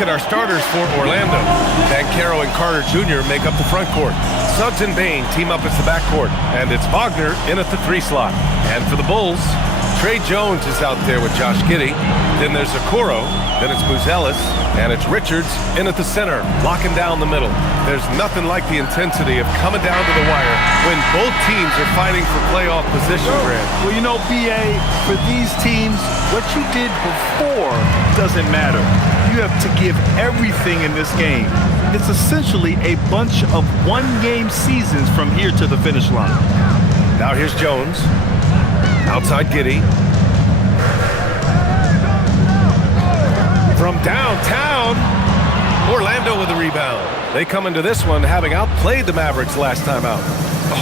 look at our starters for Orlando. Banchero and Carter Jr. make up the front court. Suggs and Bane team up as the backcourt. And it's Wagner in at the 3 slot. And for the Bulls, Trey Jones is out there with Josh Giddey. Then there's Okoro. Then it's Buzelis. And it's Richards in at the center, locking down the middle. There's nothing like the intensity of coming down to the wire when both teams are fighting for playoff position, Grant. Well, you know, B.A., for these teams, what you did before doesn't matter. You have to give everything in this game. It's essentially a bunch of one-game seasons from here to the finish line. Now here's Jones. Outside Giddey. From downtown, Orlando with the rebound. They come into this one having outplayed the Mavericks last time out.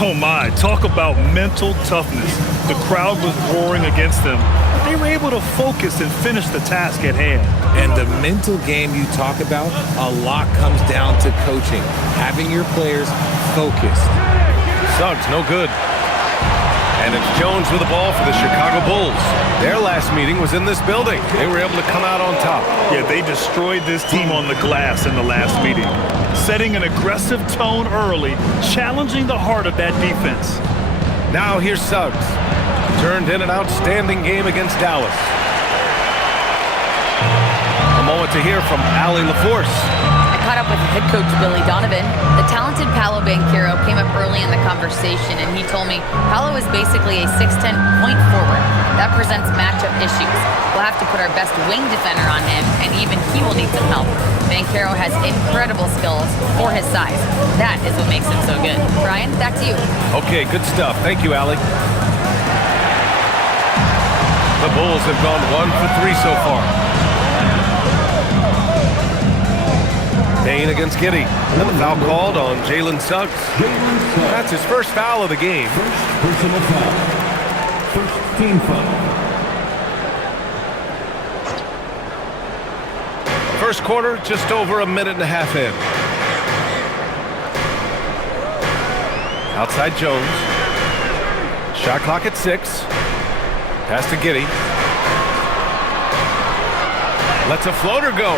Oh my, talk about mental toughness. The crowd was roaring against them, but they were able to focus and finish the task at hand. And the mental game you talk about, a lot comes down to coaching, having your players focused. Suggs, no good. And it's Jones with the ball for the Chicago Bulls. Their last meeting was in this building. They were able to come out on top. Yeah, they destroyed this team on the glass in the last meeting, setting an aggressive tone early, challenging the heart of that defense. Now here's Suggs. Turned in an outstanding game against Dallas. A moment to hear from Allie LaForce. Caught up with head coach Billy Donovan. The talented Paolo Banchero came up early in the conversation, and he told me Paolo is basically a 6'10" point forward. That presents matchup issues. We'll have to put our best wing defender on him, and even he will need some help. Banchero has incredible skills for his size. That is what makes him so good. Brian, back to you. Okay, good stuff. Thank you, Allie. The Bulls have gone 1 for 3 so far. Bane against Giddey. And the foul called on Jalen Suggs. That's his first foul of the game. Personal foul. First team foul. First quarter, just over a minute and a half in. Outside Jones. Shot clock at 6. Pass to Giddey. Lets a floater go.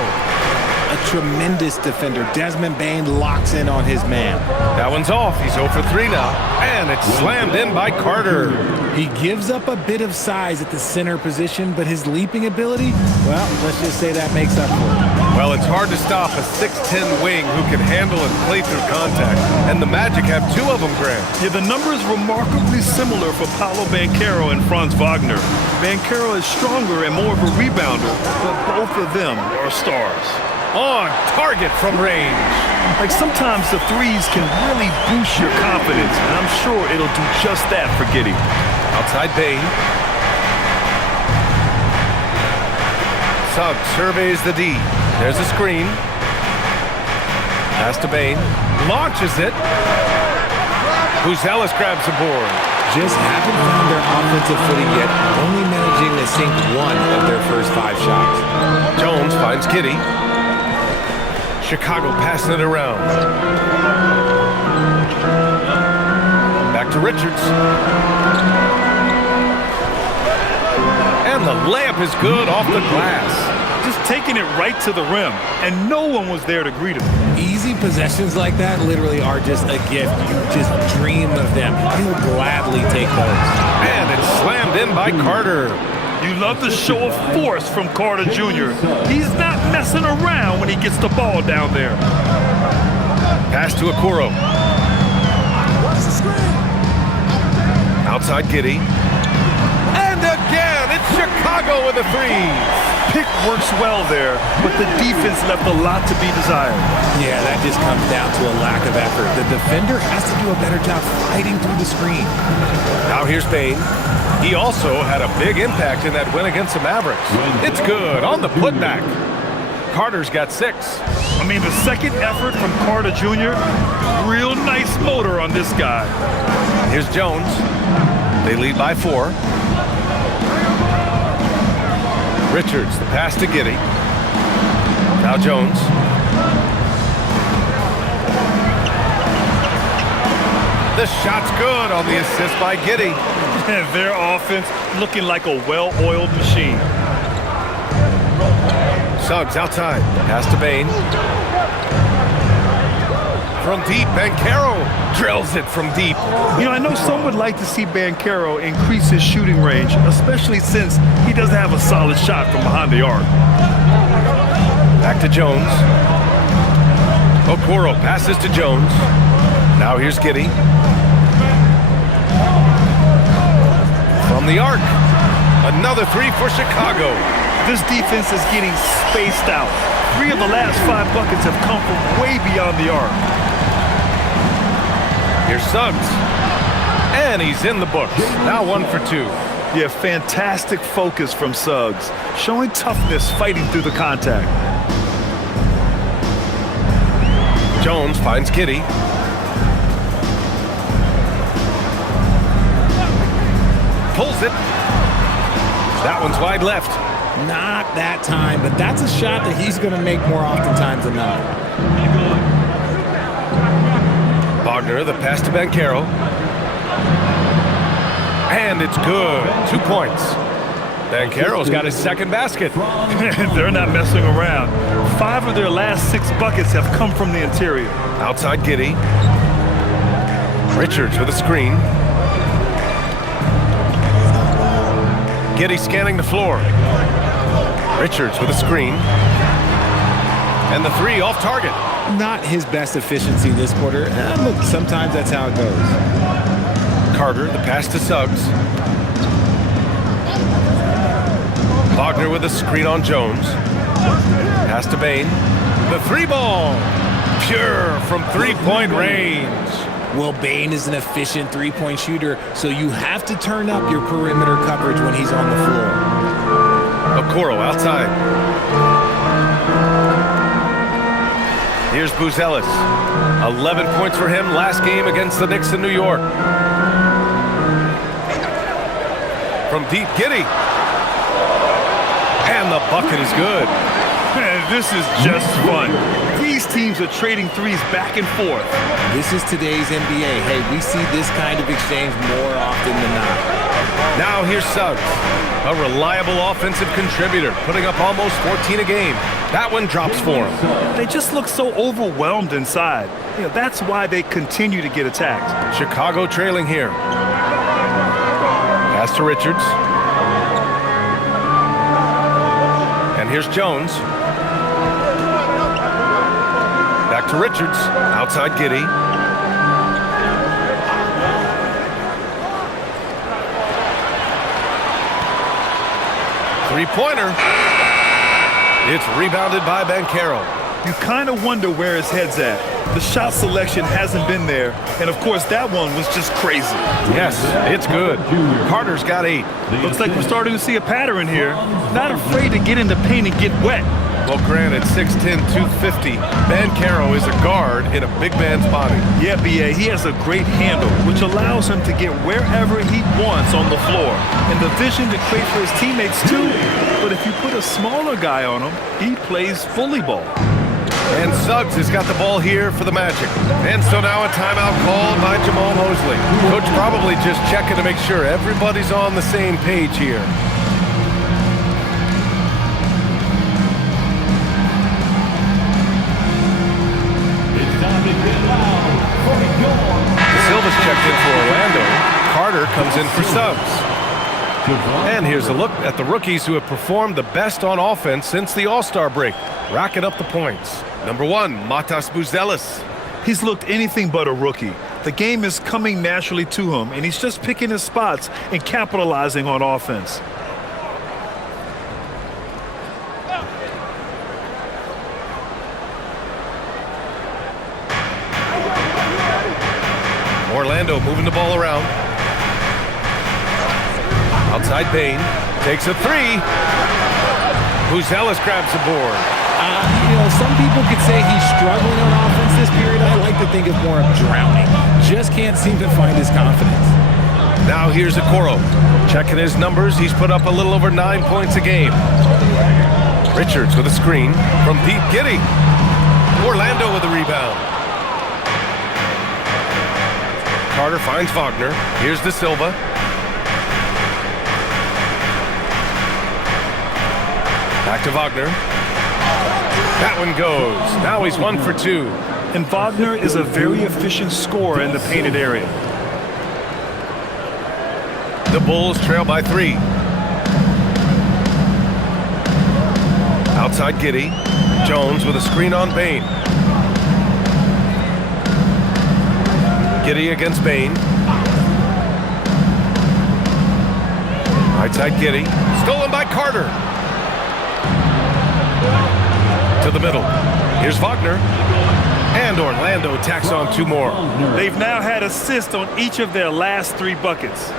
A tremendous defender. Desmond Bane locks in on his man. That one's off. He's 0 for 3 now. And it's slammed in by Carter. He gives up a bit of size at the center position, but his leaping ability, well, let's just say that makes up for it. Well, it's hard to stop a 6'10" wing who can handle and play through contact. And the Magic have 2 of them, Grant. Yeah, the number is remarkably similar for Paolo Banchero and Franz Wagner. Banchero is stronger and more of a rebounder, but both of them are stars. On target from range. Like sometimes the threes can really boost your confidence, and I'm sure it'll do just that for Giddey. Outside Bane. Suggs surveys the D. There's a screen. Pass to Bane. Launches it. Buzelis grabs the board. Just haven't found their offensive footing yet, only managing to sink 1 of their first 5 shots. Jones finds Giddey. Chicago passing it around. Back to Richards. And the layup is good off the glass. Just taking it right to the rim, and no one was there to greet him. Easy possessions like that literally are just a gift. You just dream of them. He'll gladly take those. And it's slammed in by Carter. You love the show of force from Carter Jr. He's not messing around when he gets the ball down there. Pass to Okoro. Outside Giddey. And again, it's Chicago with a 3. Pick works well there, but the defense left a lot to be desired. Yeah, that just comes down to a lack of effort. The defender has to do a better job fighting through the screen. Now here's Bane. He also had a big impact in that win against the Mavericks. It's good on the putback. Carter's got 6. I mean, the second effort from Carter Jr., real nice motor on this guy. Here's Jones. They lead by 4. Richards, the pass to Giddey. Now Jones. The shot's good on the assist by Giddey. Their offense looking like a well-oiled machine. Suggs outside. Pass to Bane. From deep, Banchero drills it from deep. You know, I know some would like to see Banchero increase his shooting range, especially since he doesn't have a solid shot from behind the arc. Back to Jones. Okoro passes to Jones. Now here's Giddey. From the arc. Another three for Chicago. This defense is getting spaced out. 3 of the last 5 buckets have come from way beyond the arc. Here's Suggs. And he's in the books. Now 1 for 2. Yeah, fantastic focus from Suggs. Showing toughness fighting through the contact. Jones finds Giddey. Pulls it. That one's wide left. Not that time, but that's a shot that he's going to make more oftentimes than not. Wagner, the pass to Banchero. And it's good. 2 points. Banchero's got his second basket. They're not messing around. 5 of their last 6 buckets have come from the interior. Outside Giddey. Richards with a screen. Giddey scanning the floor. Richards with a screen. And the 3 off target. Not his best efficiency this quarter. Look, sometimes that's how it goes. Carter, the pass to Suggs. Wagner with a screen on Jones. Pass to Bane. The 3 ball. Pure from 3-point range. Well, Bane is an efficient three-point shooter, so you have to turn up your perimeter coverage when he's on the floor. Okoro outside. Here's Buzelis. 11 points for him last game against the Knicks in New York. From deep, Giddey. And the bucket is good. This is just fun. These teams are trading threes back and forth. This is today's NBA. Hey, we see this kind of exchange more often than not. Now here's Suggs, a reliable offensive contributor, putting up almost 14 a game. That one drops for him. They just look so overwhelmed inside. You know, that's why they continue to get attacked. Chicago trailing here. Pass to Richards. And here's Jones. Back to Richards. Outside Giddey. Three-pointer. It's rebounded by Banchero. You kind of wonder where his head's at. The shot selection hasn't been there, and of course that one was just crazy. Yes, it's good. Carter's got 8. Looks like we're starting to see a pattern here. Not afraid to get in the paint and get wet. Well, granted, 6'10", 250, Banchero is a guard in a big man's body. Yeah, B.A., he has a great handle, which allows him to get wherever he wants on the floor. And the vision to create for his teammates, too. But if you put a smaller guy on him, he plays bully ball. And Suggs has got the ball here for the Magic. And so now a timeout called by Jamal Mosley. Coach probably just checking to make sure everybody's on the same page here. Silva's checked in for Orlando. Carter comes in for Suggs. And here's a look at the rookies who have performed the best on offense since the All-Star break, racking up the points. Number 1, Matas Buzelis. He's looked anything but a rookie. The game is coming naturally to him, and he's just picking his spots and capitalizing on offense. Orlando moving the ball around. Outside Bane. Takes a 3. Buzelis grabs the board. You know, some people could say he's struggling on offense this period. I like to think of more of drowning. Just can't seem to find his confidence. Now here's Okoro. Checking his numbers. He's put up a little over 9 points a game. Richards with a screen from deep. Giddey. Orlando with a rebound. Carter finds Wagner. Here's De Silva. Back to Wagner. That one goes. Now he's 1 for 2. And Wagner is a very efficient scorer in the painted area. The Bulls trail by 3. Outside Giddey. Jones with a screen on Bane. Giddey against Bane. Right side Giddey. Stolen by Carter. To the middle. Here's Wagner. And Orlando tacks on 2 more. They've now had assists on each of their last 3 buckets.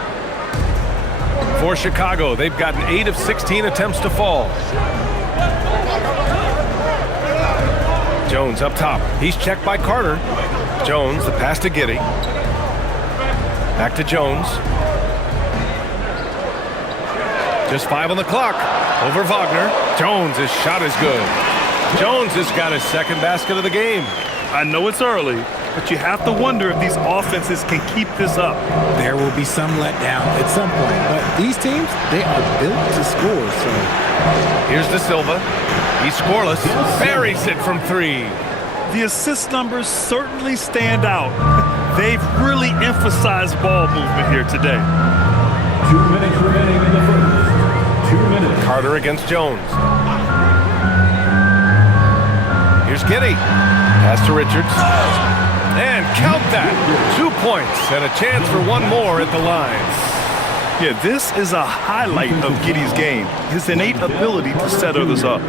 For Chicago, they've gotten 8 of 16 attempts to fall. Jones up top. He's checked by Carter. Jones, the pass to Giddey. Back to Jones. Just 5 on the clock. Over Wagner. Jones' shot is good. Jones has got his 2nd basket of the game. I know it's early, but you have to wonder if these offenses can keep this up. There will be some letdown at some point, but these teams, they are built to score. So here's De Silva. He's scoreless. Buries it from 3. The assist numbers certainly stand out. They've really emphasized ball movement here today. 2 minutes remaining in the first. 2 minutes. Carter against Jones. Here's Giddey. Pass to Richards. And count that. 2 points and a chance for 1 more at the line. Yeah, this is a highlight of Giddey's game. His innate ability to set others up.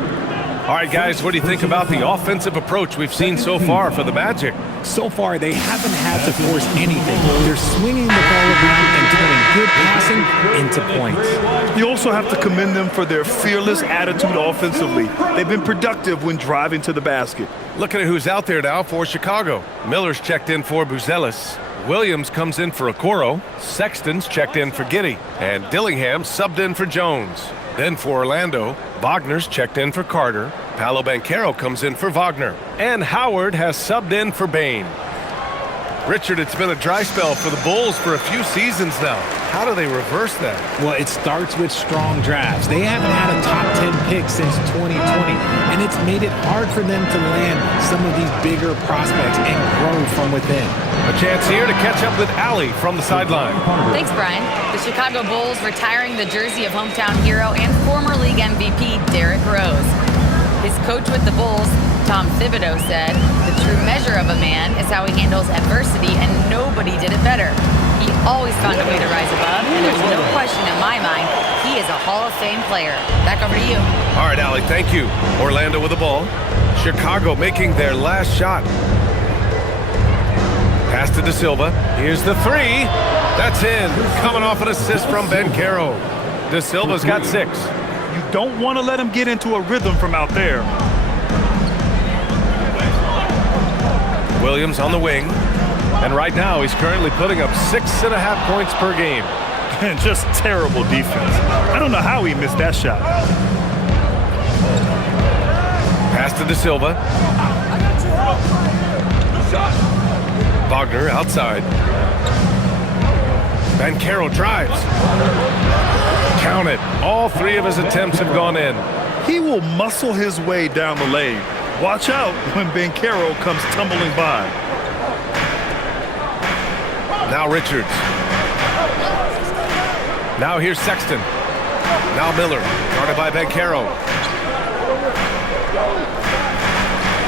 All right, guys, what do you think about the offensive approach we've seen so far for the Magic? so far they haven't had to force anything. They're swinging the ball around and turning good passing into points. You also have to commend them for their fearless attitude offensively. They've been productive when driving to the basket. Looking at who's out there now for Chicago. Miller's checked in for Buzelis. Williams comes in for Okoro. Sexton's checked in for Giddey. And Dillingham subbed in for Jones. Then for Orlando, Wagner's checked in for Carter. Paolo Banchero comes in for Wagner. And Howard has subbed in for Bane. Richard, it's been a dry spell for the Bulls for a few seasons now. How do they reverse that? Well, it starts with strong drafts. They haven't had a top 10 pick since 2020, and it's made it hard for them to land some of these bigger prospects and grow from within. A chance here to catch up with Allie from the sideline. Thanks, Brian. The Chicago Bulls retiring the jersey of hometown hero and former league MVP Derrick Rose. His coach with the Bulls, Tom Thibodeau, said, "The true measure of a man is how he handles adversity, and nobody did it better. He always found a way to rise above, and there's no question in my mind he is a Hall of Fame player." Back over to you. All right, Allie, thank you. Orlando with the ball. Chicago making their last shot. Pass to De Silva. Here's the three. That's in. Coming off an assist from Banchero. De Silva's got 6. You don't want to let him get into a rhythm from out there. Williams on the wing. And right now he's currently putting up 6.5 points per game. And just terrible defense. I don't know how he missed that shot. Pass to De Silva. Wagner outside. Banchero drives. Count it. All 3 of his attempts have gone in. He will muscle his way down the lane. Watch out when Banchero comes tumbling by. Now Richards. Now here's Sexton. Now Miller. Guarded by Banchero.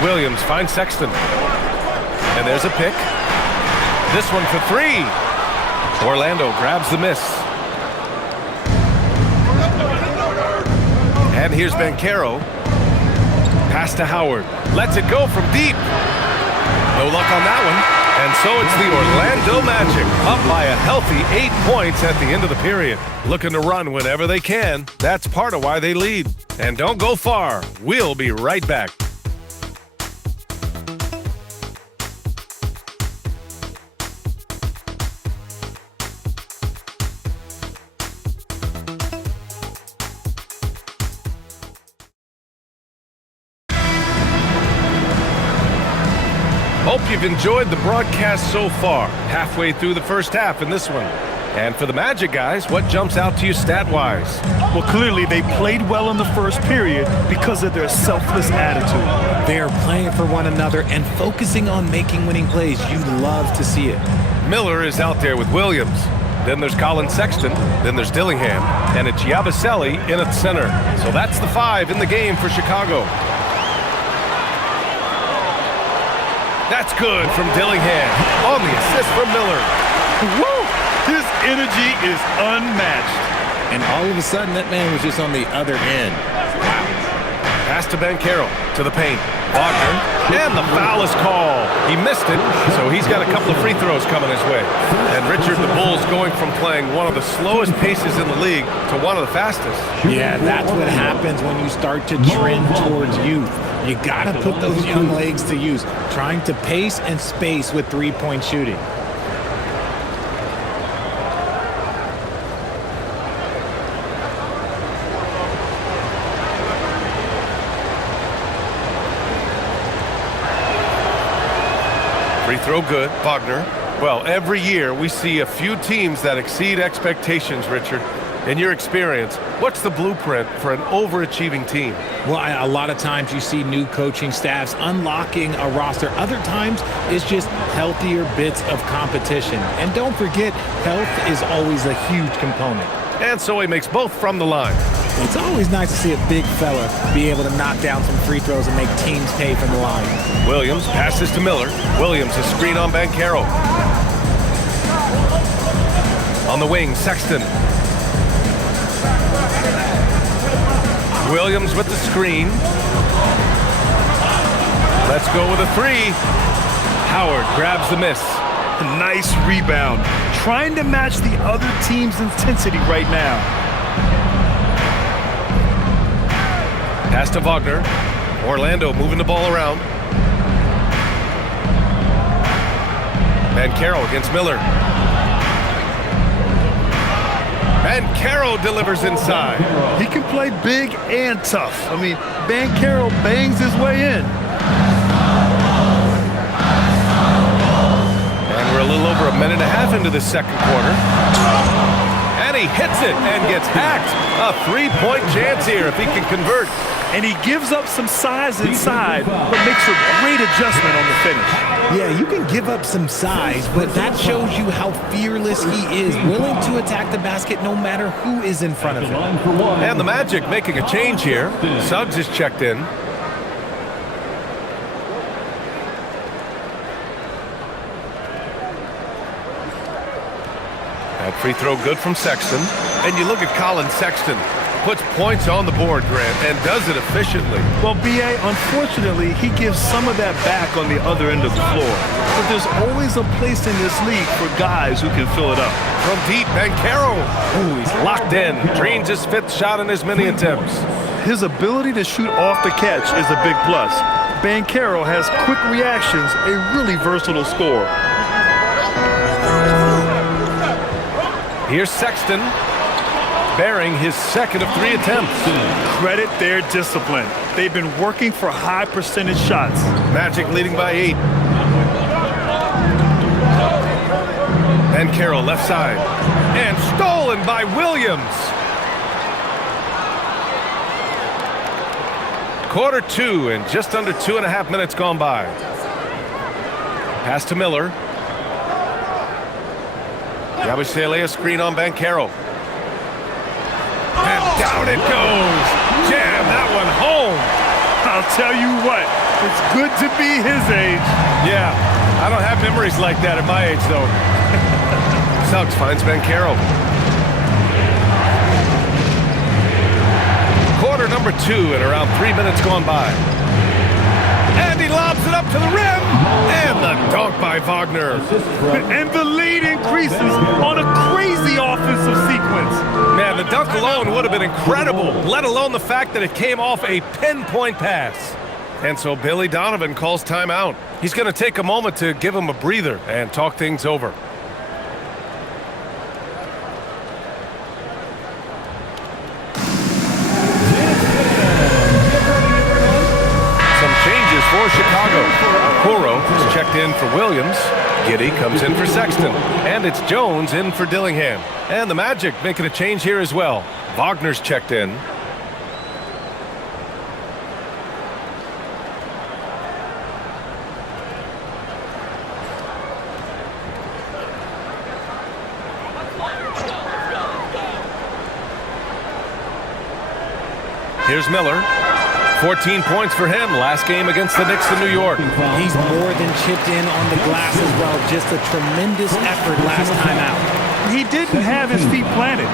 Williams finds Sexton. And there's a pick. This one for 3. Orlando grabs the miss. And here's Banchero. Pass to Howard. Lets it go from deep. No luck on that one. And so it's the Orlando Magic up by a healthy 8 points at the end of the period. Looking to run whenever they can. That's part of why they lead. And don't go far. We'll be right back. Hope you've enjoyed the broadcast so far. Halfway through the first half in this one. And for the Magic guys, what jumps out to you stat-wise? Well, clearly they played well in the first period because of their selfless attitude. They're playing for one another and focusing on making winning plays. You love to see it. Miller is out there with Williams. Then there's Colin Sexton. Then there's Dillingham. And it's Yabusele in at center. So that's the 5 in the game for Chicago. That's good from Dillingham on the assist from Miller. Woo! His energy is unmatched. And all of a sudden, that man was just on the other end. Wow. Pass to Banchero, to the paint. Wagner, and the foul is called. He missed it, so he's got a couple of free throws coming his way. And Richard, the Bulls going from playing one of the slowest paces in the league to one of the fastest. Yeah, that's what happens when you start to trend towards youth. You got to put those young legs to use, trying to pace and space with three-point shooting. Free throw good, Wagner. Well, every year we see a few teams that exceed expectations, Richard. In your experience, what's the blueprint for an overachieving team? Well, a lot of times you see new coaching staffs unlocking a roster. Other times it's just healthier bits of competition. And don't forget, health is always a huge component. And so he makes both from the line. It's always nice to see a big fella be able to knock down some free throws and make teams pay from the line. Williams passes to Miller. Williams, a screen on Banchero. On the wing, Sexton. Williams with the screen. Let's go with a 3. Howard grabs the miss. Nice rebound. Trying to match the other team's intensity right now. Pass to Wagner. Orlando moving the ball around. Banchero against Miller. Banchero delivers inside. He can play big and tough. I mean, Banchero bangs his way in. And we're a little over a minute and a half into the second quarter. And he hits it and gets hacked. A 3-point chance here if he can convert. And he gives up some size inside, but makes a great adjustment on the finish. Yeah, you can give up some size, but that shows you how fearless he is, willing to attack the basket no matter who is in front of him. And the Magic making a change here. Suggs is checked in. That free throw good from Sexton. And you look at Colin Sexton. Puts points on the board, Grant, and does it efficiently. Well, B.A., unfortunately, he gives some of that back on the other end of the floor. But there's always a place in this league for guys who can fill it up. From deep, Banchero. Ooh, he's locked in. Drains his 5th shot in as many attempts. His ability to shoot off the catch is a big plus. Banchero has quick reactions, a really versatile scorer. Here's Sexton, bearing his 2nd of 3 attempts. Credit their discipline. They've been working for high percentage shots. Magic leading by 8. Banchero left side. And stolen by Williams. Quarter 2 and just under 2.5 minutes gone by. Pass to Miller. Yabusele, a screen on Banchero. And down it goes. Jam that one home. I'll tell you what, it's good to be his age. Yeah, I don't have memories like that at my age, though. Suggs finds Banchero. Quarter number 2 and around 3 minutes gone by. And he lobs it up to the rim. And the dunk by Wagner. And the lead increases on a crazy offensive sequence. Man, the dunk alone would have been incredible, let alone the fact that it came off a pinpoint pass. And so Billy Donovan calls timeout. He's going to take a moment to give him a breather and talk things over. For Chicago. Coro is checked in for Williams. Giddey comes in for Sexton. And it's Jones in for Dillingham. And the Magic making a change here as well. Wagner's checked in. Here's Miller. 14 points for him last game against the Knicks in New York. He's more than chipped in on the glass as well. Just a tremendous effort last time out. He didn't have his feet planted.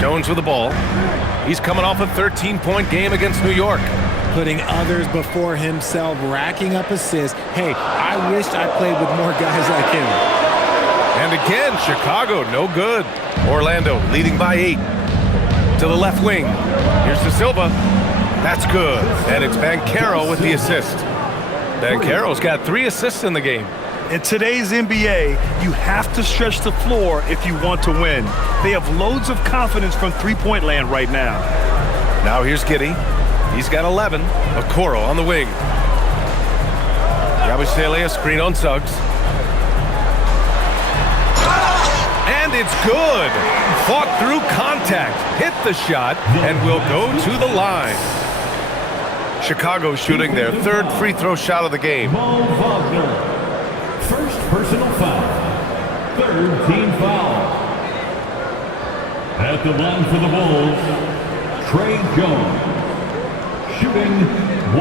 Jones with the ball. He's coming off a 13-point game against New York. Putting others before himself, racking up assists. Hey, I wished I played with more guys like him. And again, Chicago, no good. Orlando leading by 8. To the left wing. Here's De Silva. That's good. And it's Banchero with the assist. Banchero's got 3 assists in the game. In today's NBA, you have to stretch the floor if you want to win. They have loads of confidence from three-point land right now. Now here's Giddey. He's got 11. Okoro on the wing. Yabusele, a screen on Suggs. And it's good. Fought through contact. Hit the shot and will go to the line. Chicago shooting their 3rd free throw shot of the game. Wagner. First personal foul. 3rd team foul. At the line for the Bulls, Trey Jones. Shooting 1.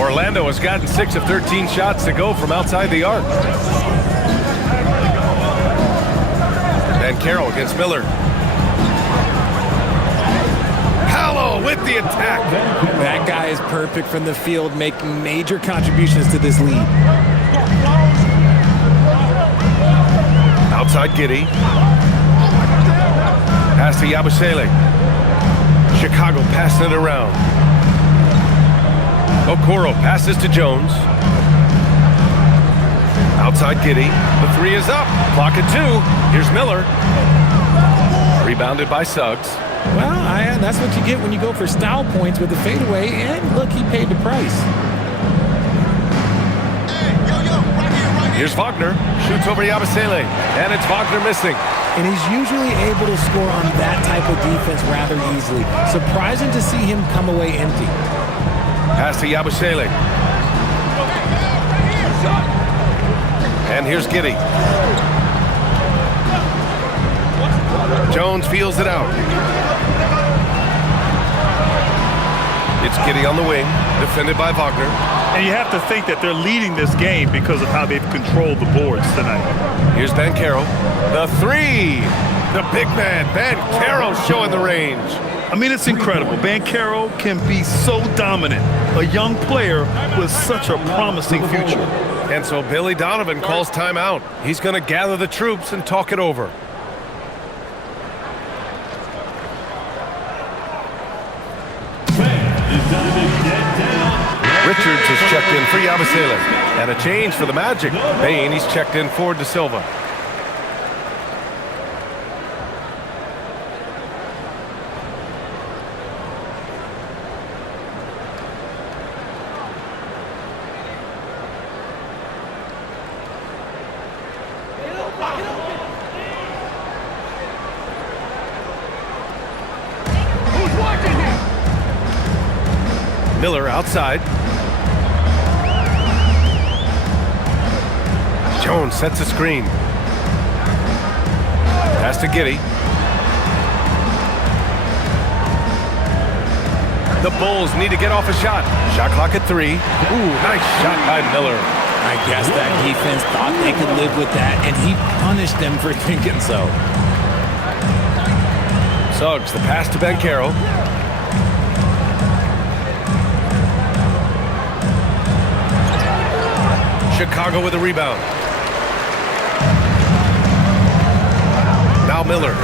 Orlando has gotten 6 of 13 shots to go from outside the arc. Banchero against Miller. Paolo with the attack. That guy is perfect from the field, making major contributions to this lead. Outside Giddey. Pass to Yabusele. Chicago passing it around. Okoro passes to Jones. Outside Giddey. The 3 is up. Clock at 2. Here's Miller. Rebounded by Suggs. Well, that's what you get when you go for style points with the fadeaway, and look, he paid the price. Here's Wagner. Shoots over Yabusele. And it's Wagner missing. And he's usually able to score on that type of defense rather easily. Surprising to see him come away empty. Pass to Yabusele. And here's Giddey. Jones feels it out. It's Giddey on the wing, defended by Wagner. And you have to think that they're leading this game because of how they've controlled the boards tonight. Here's Banchero. The 3. The big man, Banchero, showing the range. I mean, it's incredible. Banchero can be so dominant. A young player with such a promising future. And so Billy Donovan calls timeout. He's going to gather the troops and talk it over. Richards is checked in for Yabusele. And a change for the Magic. Bain, he's checked in for De Silva. Miller outside. Jones sets a screen. Pass to Giddey. The Bulls need to get off a shot. Shot clock at 3. Ooh, nice shot by Miller. I guess that defense thought they could live with that, and he punished them for thinking so. Suggs, the pass to Banchero. Chicago with a rebound. Now Miller.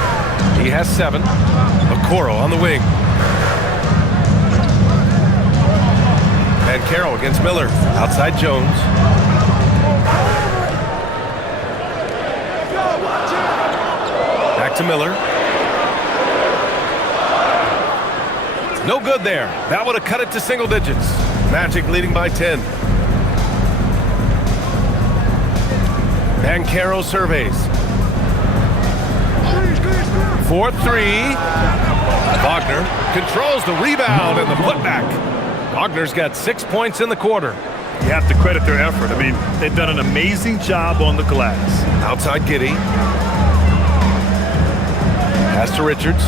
He has 7. Okoro on the wing. Banchero against Miller. Outside Jones. Back to Miller. No good there. That would have cut it to single digits. Magic leading by 10. Banchero surveys. 4-3. Wagner controls the rebound and the putback. Wagner's got 6 points in the quarter. You have to credit their effort. I mean, they've done an amazing job on the glass. Outside Giddey. Pass to Richards.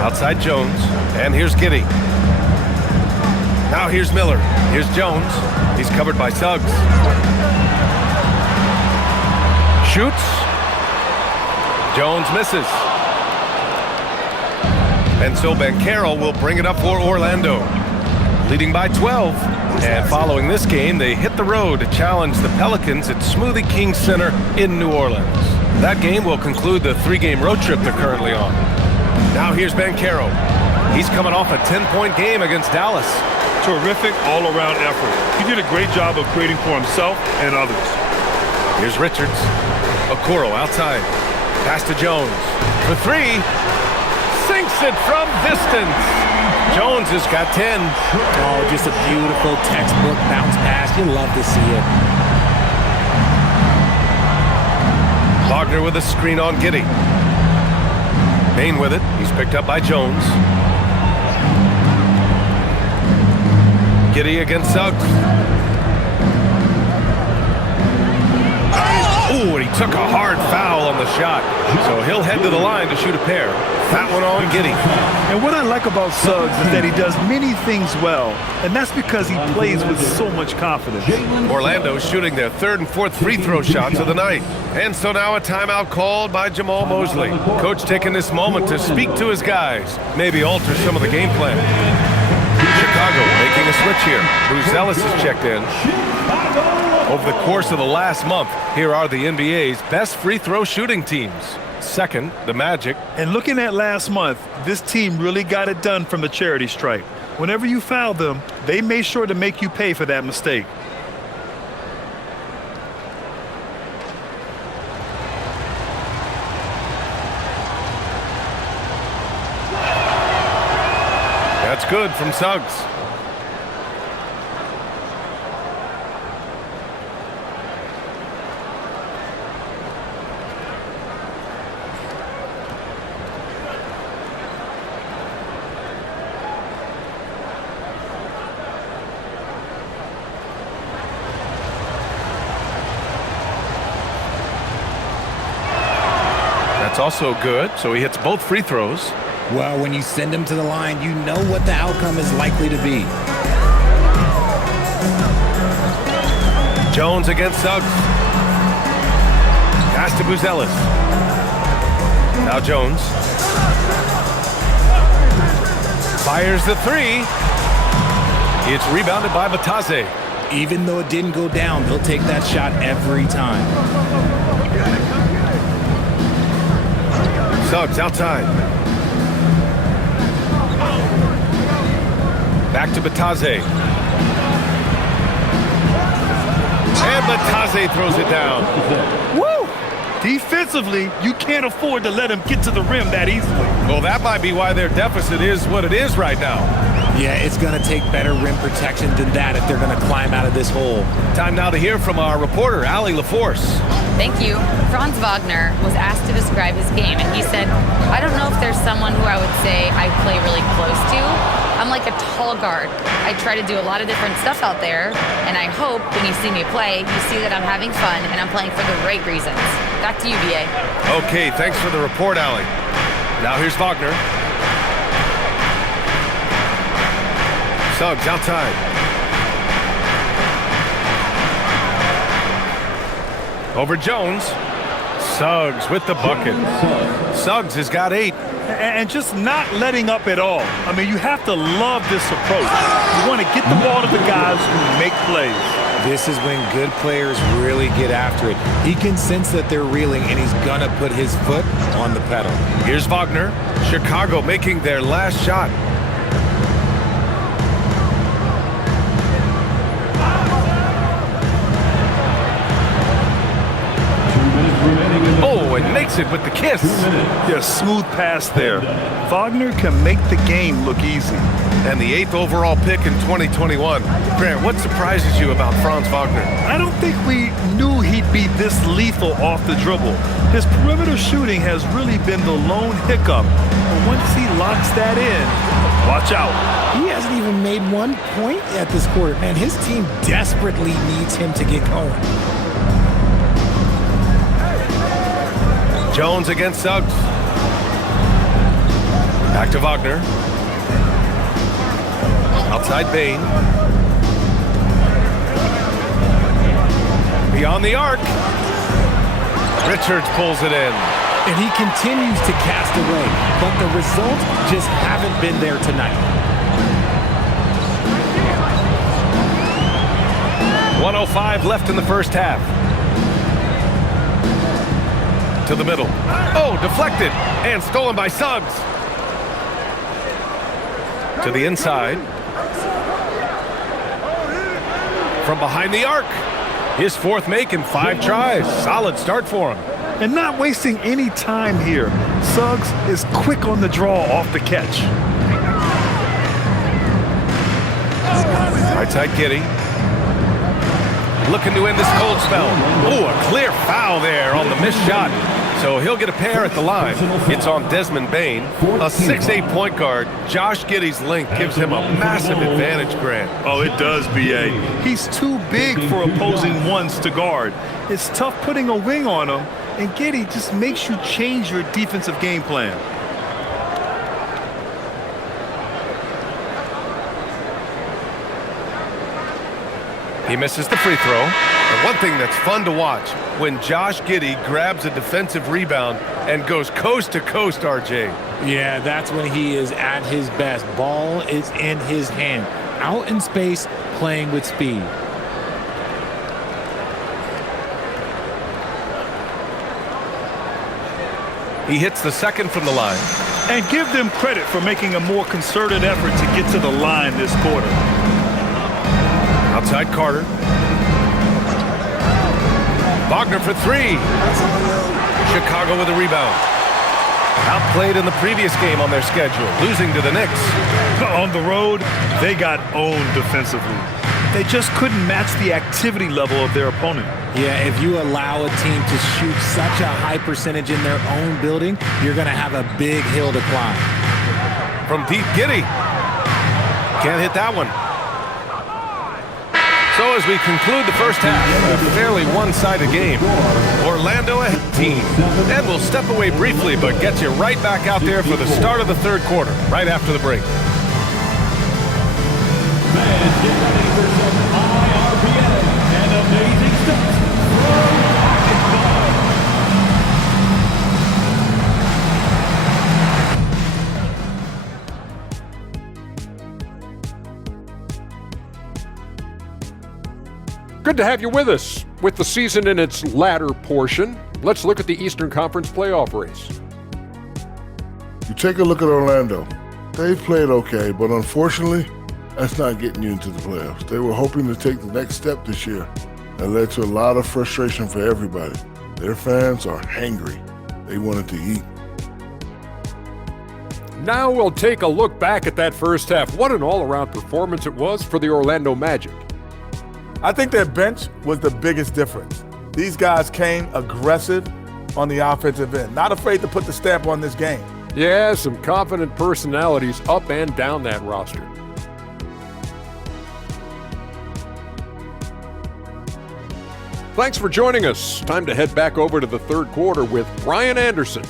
Outside Jones. And here's Giddey. Now here's Miller. Here's Jones. He's covered by Suggs. Shoots. Jones misses. And so Banchero will bring it up for Orlando. Leading by 12. And following this game, they hit the road to challenge the Pelicans at Smoothie King Center in New Orleans. That game will conclude the 3-game road trip they're currently on. Now here's Banchero. He's coming off a 10-point game against Dallas. Terrific all-around effort. He did a great job of creating for himself and others. Here's Richards. Okoro outside. Pass to Jones. For 3. Sinks it from distance. Jones has got 10. Oh, just a beautiful textbook bounce pass. You love to see it. Wagner with a screen on Giddey. Bain with it. He's picked up by Jones. Giddey against Suggs. Ooh, and he took a hard foul on the shot. So he'll head to the line to shoot a pair. That one on Giddey. And what I like about Suggs is that he does many things well, and that's because he plays with so much confidence. Orlando shooting their 3rd and 4th free throw shots of the night. And so now a timeout called by Jamal Mosley. Coach taking this moment to speak to his guys, maybe alter some of the game plan. Chicago making a switch here. Bruce Ellis has checked in. Over the course of the last month, here are the NBA's best free throw shooting teams. Second, the Magic. And looking at last month, this team really got it done from the charity stripe. Whenever you foul them, they made sure to make you pay for that mistake. That's good from Suggs. That's also good, so he hits both free throws. Well, when you send him to the line, you know what the outcome is likely to be. Jones against Suggs. Pass to Buzelis. Now Jones. Fires the 3. It's rebounded by Batase. Even though it didn't go down, they'll take that shot every time. Suggs outside. Back to Batase. And Batase throws it down. Woo! Defensively, you can't afford to let him get to the rim that easily. Well, that might be why their deficit is what it is right now. Yeah, it's going to take better rim protection than that if they're going to climb out of this hole. Time now to hear from our reporter, Allie LaForce. Thank you. Franz Wagner was asked to describe his game, and he said, I don't know if there's someone who I would say I play really close to. I'm like a tall guard. I try to do a lot of different stuff out there, and I hope when you see me play, you see that I'm having fun and I'm playing for the right reasons. Back to you, BA. Okay, thanks for the report, Allie. Now here's Wagner. Suggs outside. Over Jones. Suggs with the bucket. Suggs has got 8. And just not letting up at all. I mean, you have to love this approach. You want to get the ball to the guys who make plays. This is when good players really get after it. He can sense that they're reeling, and he's going to put his foot on the pedal. Here's Wagner. Chicago making their last shot. Oh, and makes it with the kiss. Yeah, smooth pass there. Wagner can make the game look easy. And the 8th overall pick in 2021. Grant, what surprises you about Franz Wagner? I don't think we knew he'd be this lethal off the dribble. His perimeter shooting has really been the lone hiccup. But once he locks that in, watch out. He hasn't even made 1 point at this quarter. Man, his team desperately needs him to get going. Jones against Suggs. Back to Wagner. Outside Bain. Beyond the arc. Richards pulls it in. And he continues to cast away, but the results just haven't been there tonight. 1:05 left in the first half. To the middle. Oh, deflected and stolen by Suggs. To the inside. From behind the arc. His 4th make in 5 tries. Solid start for him. And not wasting any time here. Suggs is quick on the draw off the catch. Right side Giddey. Looking to end this cold spell. Oh, a clear foul there on the missed shot. So he'll get a pair at the line. It's on Desmond Bain. A 6'8" point guard. Josh Giddey's length gives him a massive advantage, Grant. Oh, it does, B.A. He's too big for opposing ones to guard. It's tough putting a wing on him, and Giddey just makes you change your defensive game plan. He misses the free throw. And one thing that's fun to watch, when Josh Giddey grabs a defensive rebound and goes coast to coast, RJ. Yeah, that's when he is at his best. Ball is in his hand. Out in space, playing with speed. He hits the 2nd from the line. And give them credit for making a more concerted effort to get to the line this quarter. Outside Carter. Wagner for 3. Chicago with a rebound. Outplayed in the previous game on their schedule, losing to the Knicks. On the road, they got owned defensively. They just couldn't match the activity level of their opponent. Yeah, if you allow a team to shoot such a high percentage in their own building, you're going to have a big hill to climb. From deep, Giddey. Can't hit that one. So as we conclude the first half, a fairly one-sided game. Orlando ahead team. And we'll step away briefly, but get you right back out there for the start of the 3rd quarter, right after the break. Fans, get ready for some high RPM and amazing stunts from Good to have you with us. With the season in its latter portion, let's look at the Eastern Conference playoff race. You take a look at Orlando. They've played okay, but unfortunately, that's not getting you into the playoffs. They were hoping to take the next step this year. That led to a lot of frustration for everybody. Their fans are hangry. They wanted to eat. Now we'll take a look back at that first half. What an all-around performance it was for the Orlando Magic. I think their bench was the biggest difference. These guys came aggressive on the offensive end, not afraid to put the stamp on this game. Yeah, some confident personalities up and down that roster. Thanks for joining us. Time to head back over to the 3rd quarter with Brian Anderson.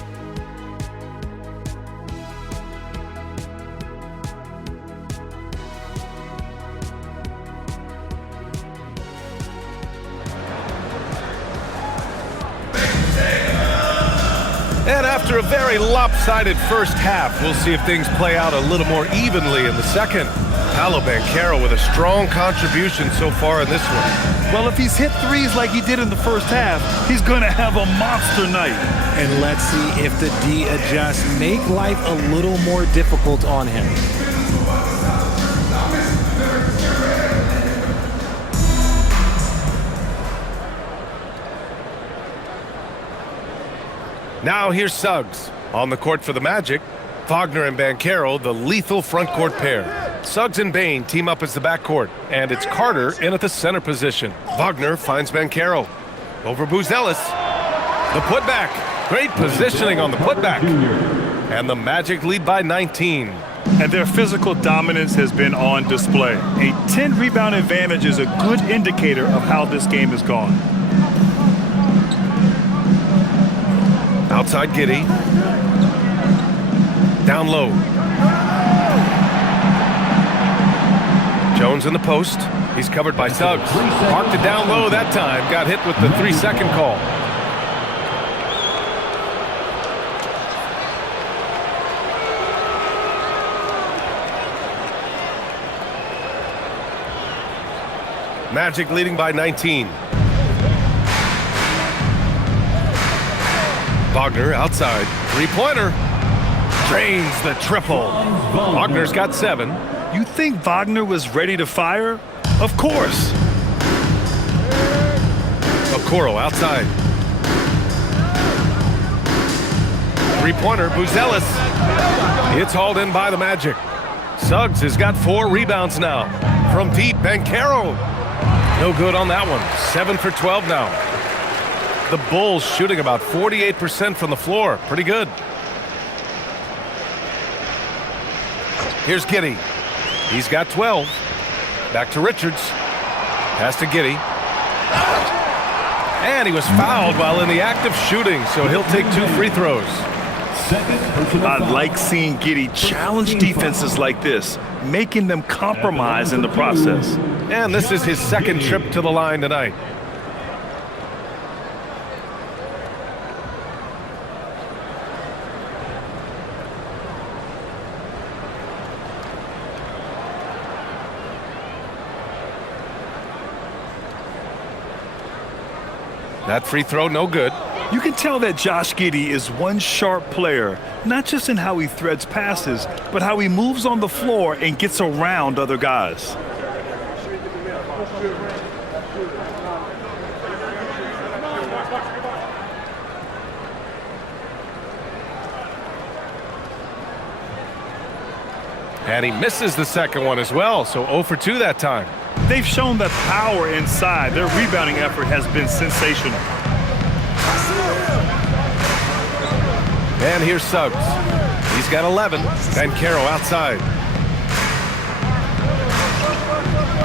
And after a very lopsided first half, we'll see if things play out a little more evenly in the second. Paolo Banchero with a strong contribution so far in this one. Well, if he's hit threes like he did in the first half, he's going to have a monster night. And let's see if the D adjusts, make life a little more difficult on him. Now here's Suggs. On the court for the Magic, Wagner and Banchero, the lethal front court pair. Suggs and Bane team up as the backcourt, and it's Carter in at the center position. Wagner finds Banchero. Over Buzelis. The putback. Great positioning on the putback. And the Magic lead by 19. And their physical dominance has been on display. A 10-rebound advantage is a good indicator of how this game has gone. Outside Giddey. Down low. Jones in the post. He's covered by Suggs. Parked it down low that time. Got hit with the 3-second call. Magic leading by 19. Wagner outside. Three-pointer. Drains the triple. Wagner's got 7. You think Wagner was ready to fire? Of course. Okoro outside. Three-pointer, Buzelis. It's hauled in by the Magic. Suggs has got 4 rebounds now. From deep, Banchero. No good on that one. 7 for 12 now. The Bulls shooting about 48% from the floor. Pretty good. Here's Giddey. He's got 12. Back to Richards. Pass to Giddey. And he was fouled while in the act of shooting, so he'll take 2 free throws. I like seeing Giddey challenge defenses like this, making them compromise in the process. And this is his 2nd trip to the line tonight. That free throw, no good. You can tell that Josh Giddey is one sharp player, not just in how he threads passes, but how he moves on the floor and gets around other guys. And he misses the 2nd one as well, so 0 for 2 that time. They've shown that power inside. Their rebounding effort has been sensational. And here's Suggs. He's got 11. Banchero outside.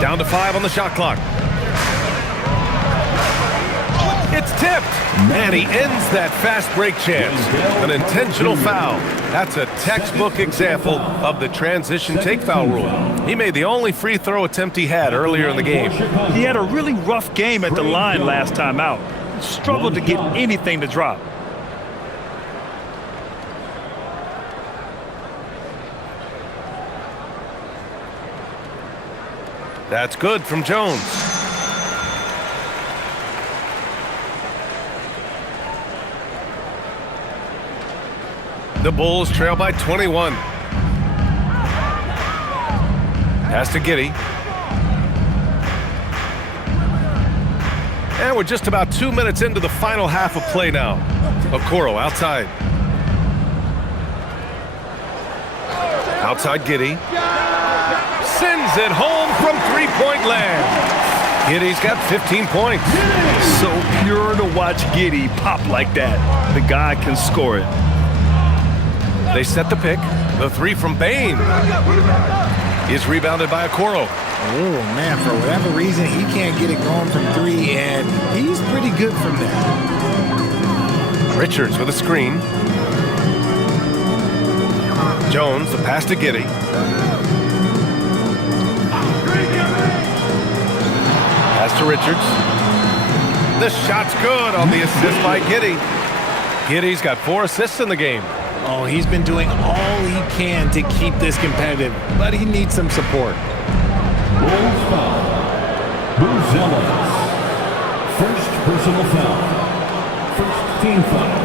Down to 5 on the shot clock. It's tipped. And he ends that fast break chance. An intentional foul. That's a textbook example of the transition take foul rule. He made the only free throw attempt he had earlier in the game. He had a really rough game at the line last time out. Struggled to get anything to drop. That's good from Jones. The Bulls trail by 21. Pass to Giddey. And we're just about 2 minutes into the final half of play now. Okoro outside. Outside Giddey. Sends it home from three-point land. Giddey's got 15 points. So pure to watch Giddey pop like that. The guy can score it. They set the pick. The 3 from Bane is rebounded by Okoro. Oh, man, for whatever reason, he can't get it going from 3, and he's pretty good from there. Richards with a screen. Jones, the pass to Giddey. Pass to Richards. The shot's good on the assist by Giddey. Giddey's got 4 assists in the game. Oh, he's been doing all he can to keep this competitive, but he needs some support. Bulls foul. Buzelis. First personal foul. First team foul.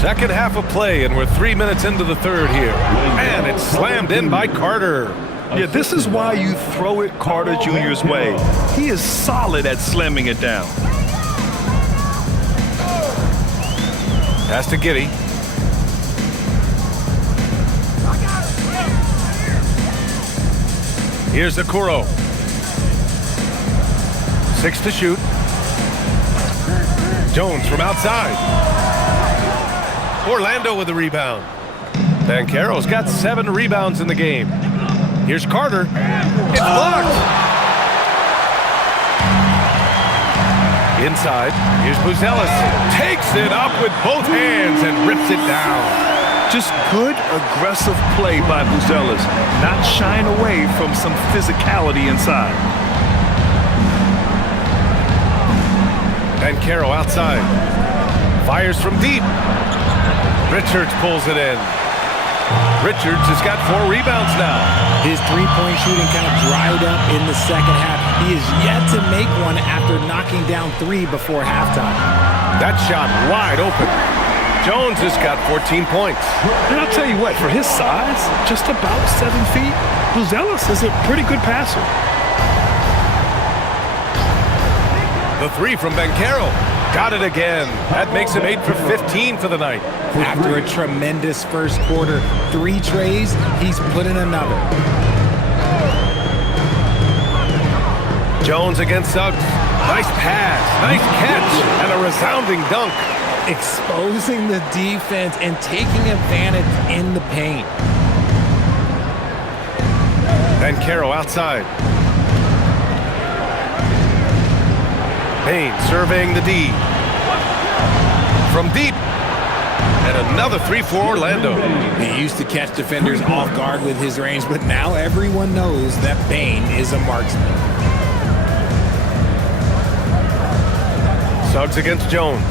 Second half of play, and we're 3 minutes into the third here. And it's slammed in by Carter. Yeah, this is why you throw it Carter Jr.'s way. He is solid at slamming it down. Pass to Giddey. Here's Okoro. 6 to shoot. Jones from outside. Orlando with the rebound. Banchero's got 7 rebounds in the game. Here's Carter. It's blocked. Inside. Here's Buzelis. Takes it up with both hands and rips it down. Just good, aggressive play by Buzelis, not shying away from some physicality inside. Banchero outside. Fires from deep. Richards pulls it in. Richards has got 4 rebounds now. His three-point shooting kind of dried up in the second half. He is yet to make one after knocking down 3 before halftime. That shot wide open. Jones has got 14 points. And I'll tell you what, for his size, just about 7 feet, Buzelis is a pretty good passer. The 3 from Banchero. Got it again. That makes him 8 for 15 for the night. After a tremendous first quarter, 3 trays, he's put in another. Jones against Suggs. Nice pass, nice catch, and a resounding dunk. Exposing the defense and taking advantage in the paint. Banchero outside. Payne surveying the D. From deep. And another 3 for Orlando. He used to catch defenders off guard with his range, but now everyone knows that Payne is a marksman. Suggs against Jones.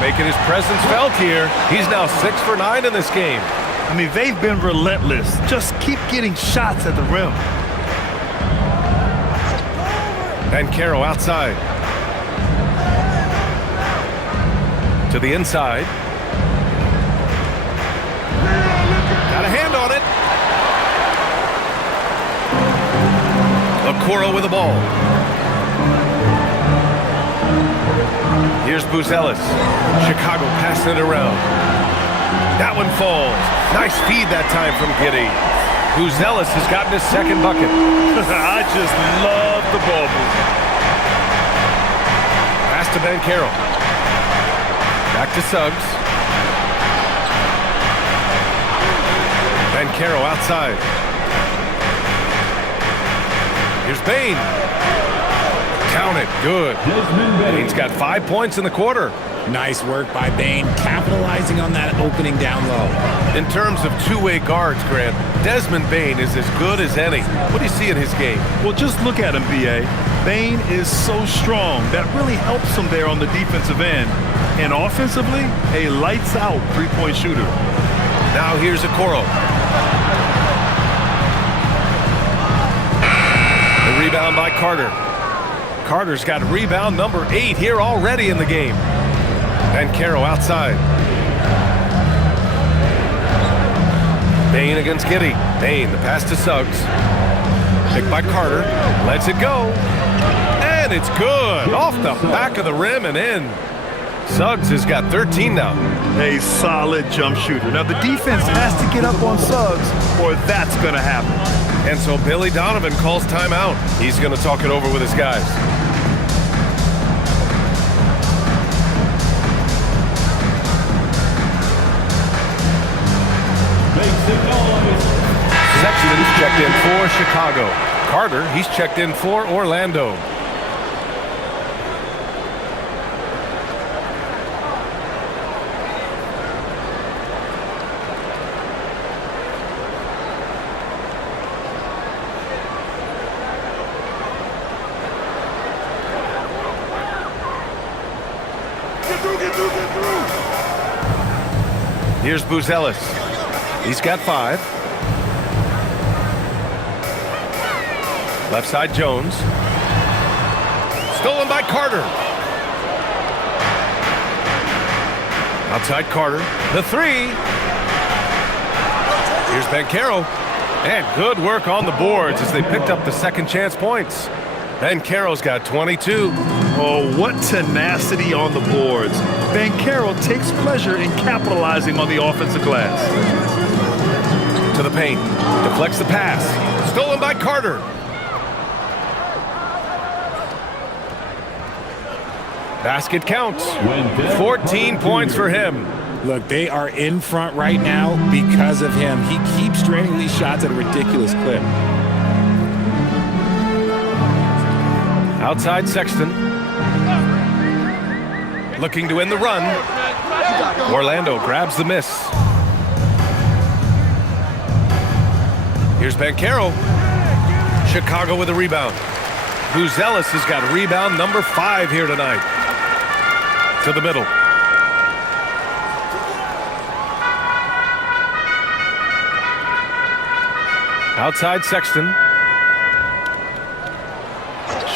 Making his presence felt here. He's now 6 for 9 in this game. I mean, they've been relentless. Just keep getting shots at the rim. Banchero outside. To the inside. Got a hand on it. Okoro with the ball. Here's Buzelis. Chicago passing it around. That one falls. Nice feed that time from Giddey. Buzelis has gotten his second bucket. I just love the ball movement. Pass to Banchero. Back to Suggs. Banchero outside. Here's Bane. Count it. Good. Bane's got 5 points in the quarter. Nice work by Bane, capitalizing on that opening down low. In terms of two-way guards, Grant, Desmond Bane is as good as any. What do you see in his game? Well, just look at him, B.A. Bane is so strong. That really helps him there on the defensive end. And offensively, a lights-out three-point shooter. Now here's Okoro. The rebound by Carter. Carter's got rebound number 8 here already in the game. Banchero outside. Bane against Giddey. Bane, the pass to Suggs. Picked by Carter. Lets it go. And it's good. Off the back of the rim and in. Suggs has got 13 now. A solid jump shooter. Now the defense has to get up on Suggs or that's going to happen. And so Billy Donovan calls timeout. He's going to talk it over with his guys. Sexton's checked in for Chicago. Carter, he's checked in for Orlando. Here's Buzelis. He's got 5. Left side Jones. Stolen by Carter. Outside Carter. The three. Here's Banchero. And good work on the boards as they picked up the second chance points. Banchero's got 22. Oh, what tenacity on the boards. Banchero takes pleasure in capitalizing on the offensive glass. To the paint. Deflects the pass. Stolen by Carter. Basket counts. 14 points for him. Look, they are in front right now because of him. He keeps draining these shots at a ridiculous clip. Outside Sexton. Looking to win the run. Orlando grabs the miss. Here's Banchero. Chicago with a rebound. Buzelis has got rebound number 5 here tonight. To the middle. Outside Sexton.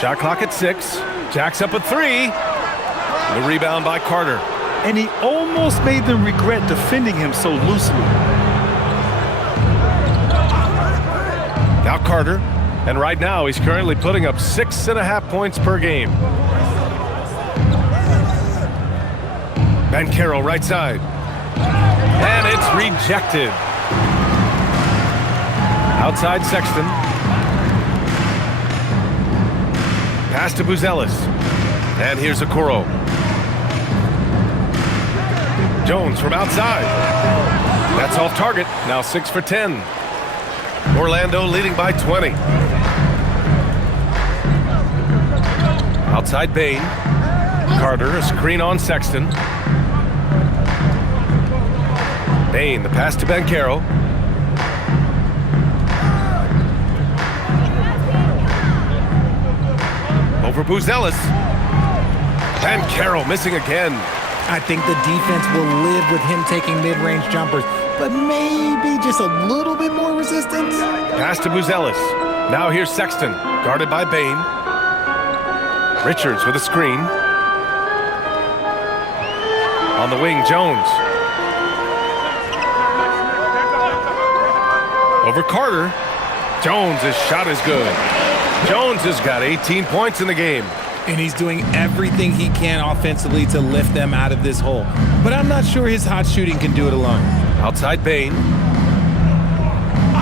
Shot clock at 6. Jacks up a 3. The rebound by Carter. And he almost made them regret defending him so loosely. Now Carter. And right now he's currently putting up 6.5 points per game. Banchero right side. And it's rejected. Outside Sexton. Pass to Buzelis. And here's Okoro. Jones from outside. That's off target. Now 6 for 10. Orlando leading by 20. Outside Bane. Carter, a screen on Sexton. Bane, the pass to Banchero. Over Buzelis. Banchero missing again. I think the defense will live with him taking mid-range jumpers, but maybe just a little bit more resistance. Pass to Buzelis. Now here's Sexton, guarded by Bane. Richards with a screen. On the wing, Jones. Over Carter. Jones' shot is good. Jones has got 18 points in the game. And he's doing everything he can offensively to lift them out of this hole. But I'm not sure his hot shooting can do it alone. Outside Bane.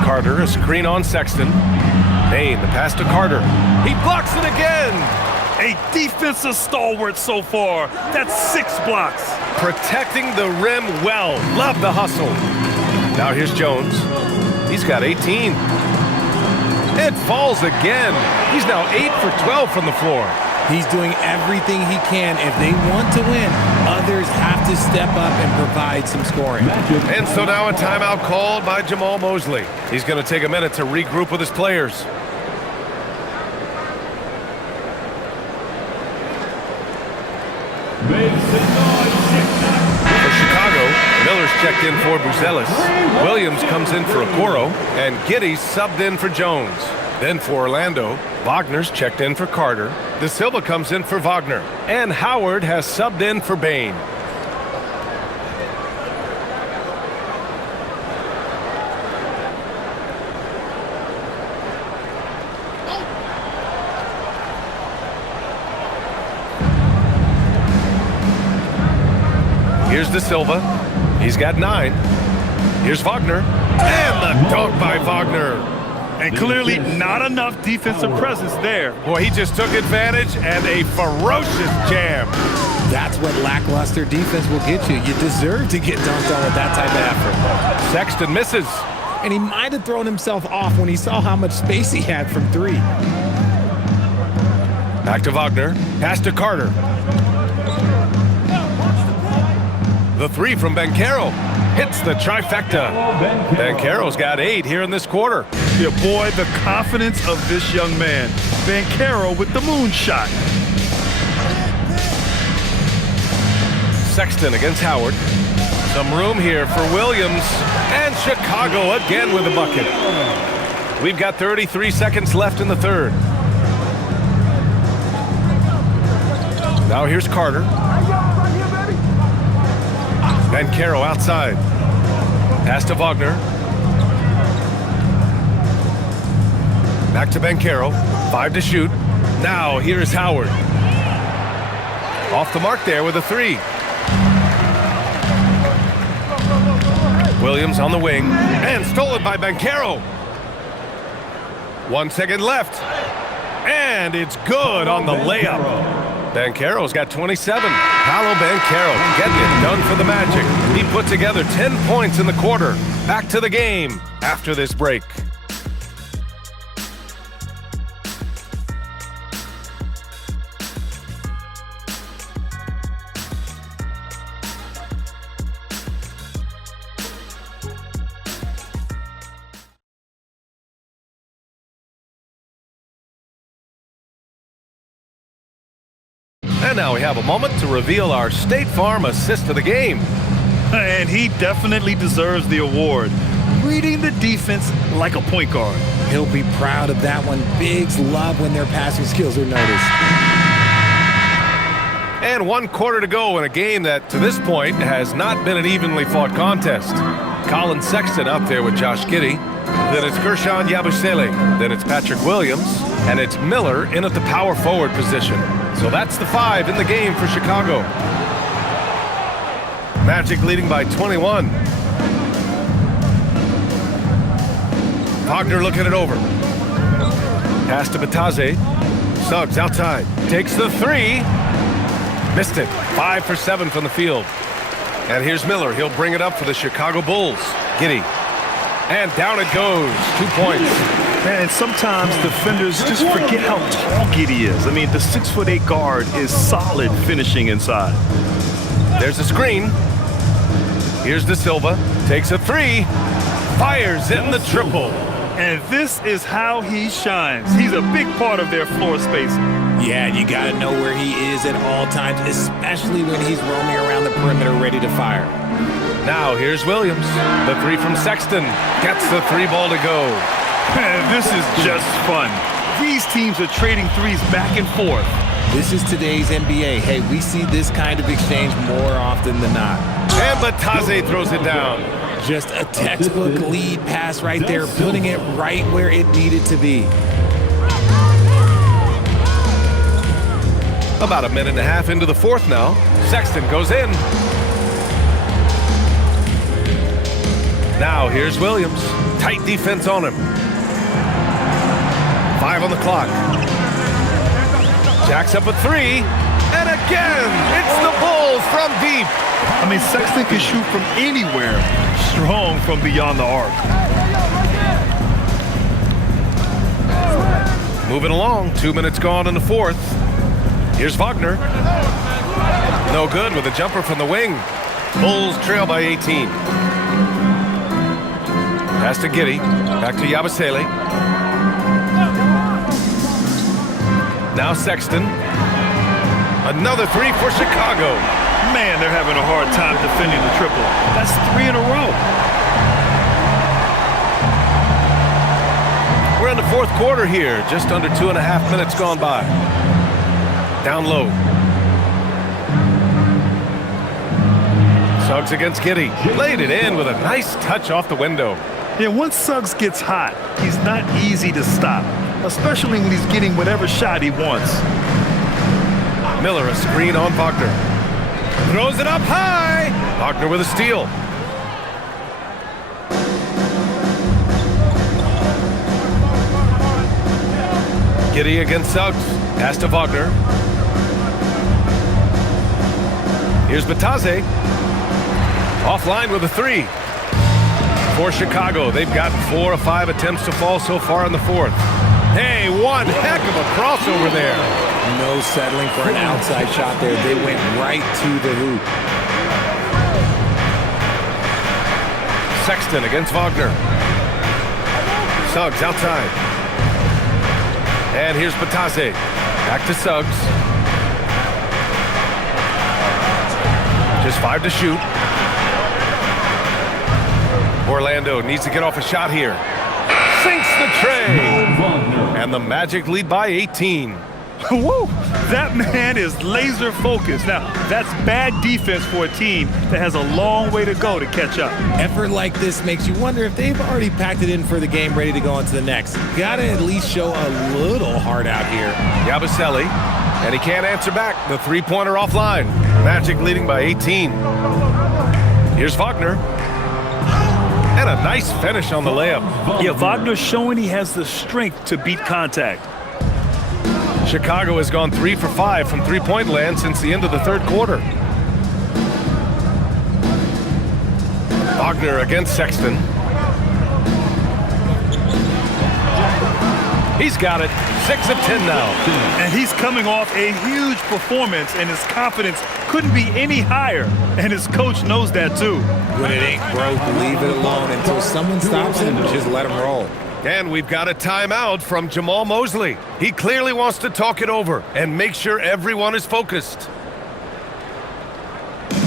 Carter, a screen on Sexton. Bane, the pass to Carter. He blocks it again. A defensive stalwart so far. That's 6 blocks. Protecting the rim well. Love the hustle. Now here's Jones. He's got 18. It falls again. He's now 8 for 12 from the floor. He's doing everything he can. If they want to win, others have to step up and provide some scoring. And so now a timeout called by Jamal Mosley. He's going to take a minute to regroup with his players. For Chicago, Miller's checked in for Buzelis. Williams comes in for Okoro, and Giddey's subbed in for Jones. Then for Orlando, Wagner's checked in for Carter. De Silva comes in for Wagner, and Howard has subbed in for Bane. Here's De Silva. He's got 9. Here's Wagner. And the dunk by Wagner. And clearly not enough defensive presence there. Boy, he just took advantage and a ferocious jam. That's what lackluster defense will get you. You deserve to get dunked on with that type of effort. Sexton misses. And he might have thrown himself off when he saw how much space he had from 3. Back to Wagner. Pass to Carter. The 3 from Banchero. Hits the trifecta. Banchero's got 8 here in this quarter. Yeah, boy, the confidence of this young man. Banchero with the moonshot. Sexton against Howard. Some room here for Williams. And Chicago again with a bucket. We've got 33 seconds left in the third. Now here's Carter. Banchero outside. Pass to Wagner. Back to Banchero. 5 to shoot. Now here's Howard. Off the mark there with a 3. Williams on the wing. And stolen by Banchero. 1 second left. And it's good on the layup. Banchero's got 27. Paolo Banchero getting it done for the Magic. He put together 10 points in the quarter. Back to the game after this break. And now we have a moment to reveal our State Farm assist of the game. And he definitely deserves the award. Reading the defense like a point guard. He'll be proud of that one. Bigs love when their passing skills are noticed. And 1 quarter to go in a game that, to this point, has not been an evenly fought contest. Colin Sexton up there with Josh Giddey. Then it's Gershon Yabusele. Then it's Patrick Williams. And it's Miller in at the power forward position. So that's the 5 in the game for Chicago. Magic leading by 21. Wagner looking it over. Pass to Bataze. Suggs outside. Takes the 3. Missed it. 5 for 7 from the field. And here's Miller. He'll bring it up for the Chicago Bulls. Giddey. And down it goes. 2 points. And sometimes defenders just forget how tall Giddey is. I mean, the 6'8" guard is solid finishing inside. There's a screen. Here's De Silva. Takes a 3. Fires in the triple. And this is how he shines. He's a big part of their floor spacing. Yeah, you got to know where he is at all times, especially when he's roaming around the perimeter ready to fire. Now here's Williams. The 3 from Sexton. Gets the 3 ball to go. This is just fun. These teams are trading threes back and forth. This is today's NBA. Hey, we see this kind of exchange more often than not. And Bataze throws it down. Just a textbook lead pass right there, putting it right where it needed to be. About a minute and a half into the 4th now. Sexton goes in. Now here's Williams. Tight defense on him. 5 on the clock. Jacks up a 3. And again, it's the Bulls from deep. I mean, Sexton can shoot from anywhere. Strong from beyond the arc. Moving along. 2 minutes gone in the 4th. Here's Wagner. No good with a jumper from the wing. Bulls trail by 18. Pass to Giddey. Back to Yabusele. Now Sexton. Another 3 for Chicago. Man, they're having a hard time defending the triple. That's 3 in a row. We're in the 4th quarter here. Just under 2.5 minutes gone by. Down low. Suggs against Giddey. Laid it in with a nice touch off the window. Yeah, once Suggs gets hot, he's not easy to stop, especially when he's getting whatever shot he wants. Miller, a screen on Wagner. Throws it up high. Wagner with a steal. Giddey against Suggs. Pass to Wagner. Here's Bataze. Offline with a 3. For Chicago, they've gotten 4 of 5 attempts to fall so far in the 4th. Hey, one heck of a crossover there. No settling for an outside shot there. They went right to the hoop. Sexton against Wagner. Suggs outside. And here's Bataze. Back to Suggs. Just 5 to shoot. Orlando needs to get off a shot here. Sinks the tray. And the Magic lead by 18. Woo! That man is laser focused. Now, that's bad defense for a team that has a long way to go to catch up. Effort like this makes you wonder if they've already packed it in for the game ready to go on to the next. Gotta at least show a little heart out here. Yabusele, and he can't answer back. The three-pointer offline. Magic leading by 18. Here's Wagner. And a nice finish on the layup. Yeah, Wagner's showing he has the strength to beat contact. Chicago has gone 3 for 5 from three-point land since the end of the third quarter. Wagner against Sexton. He's got it. 6 of 10 now. And he's coming off a huge performance, and his confidence couldn't be any higher. And his coach knows that, too. When it ain't broke, leave it alone until someone stops it and just let him roll. And we've got a timeout from Jamal Mosley. He clearly wants to talk it over and make sure everyone is focused. A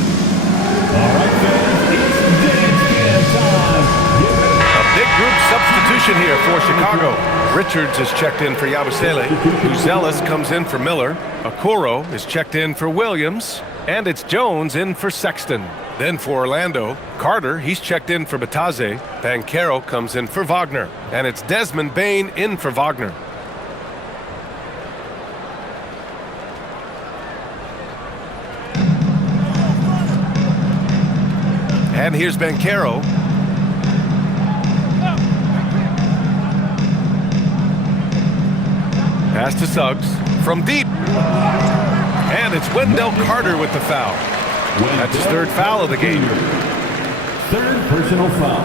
big group substitution here for Chicago. Richards is checked in for Yabusele. Buzelis comes in for Miller. Okoro is checked in for Williams. And it's Jones in for Sexton. Then for Orlando, Carter, he's checked in for Bataze. Banchero comes in for Wagner. And it's Desmond Bane in for Wagner. And here's Banchero. Pass to Suggs from deep. And it's Wendell Carter with the foul. That's his third foul of the game. Third personal foul.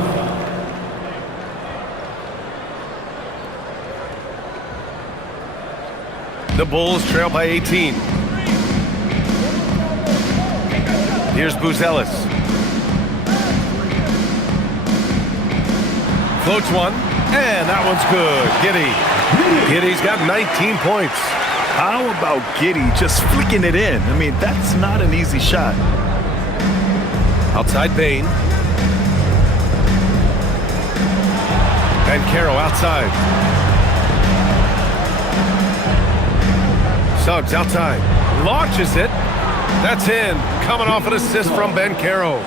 The Bulls trail by 18. Here's Buzelis. Floats one, and that one's good. Giddy's got 19 points. How about Giddey just flicking it in? I mean, that's not an easy shot. Outside Bane. Banchero outside. Suggs outside. Launches it. That's in. Coming off an assist from Banchero.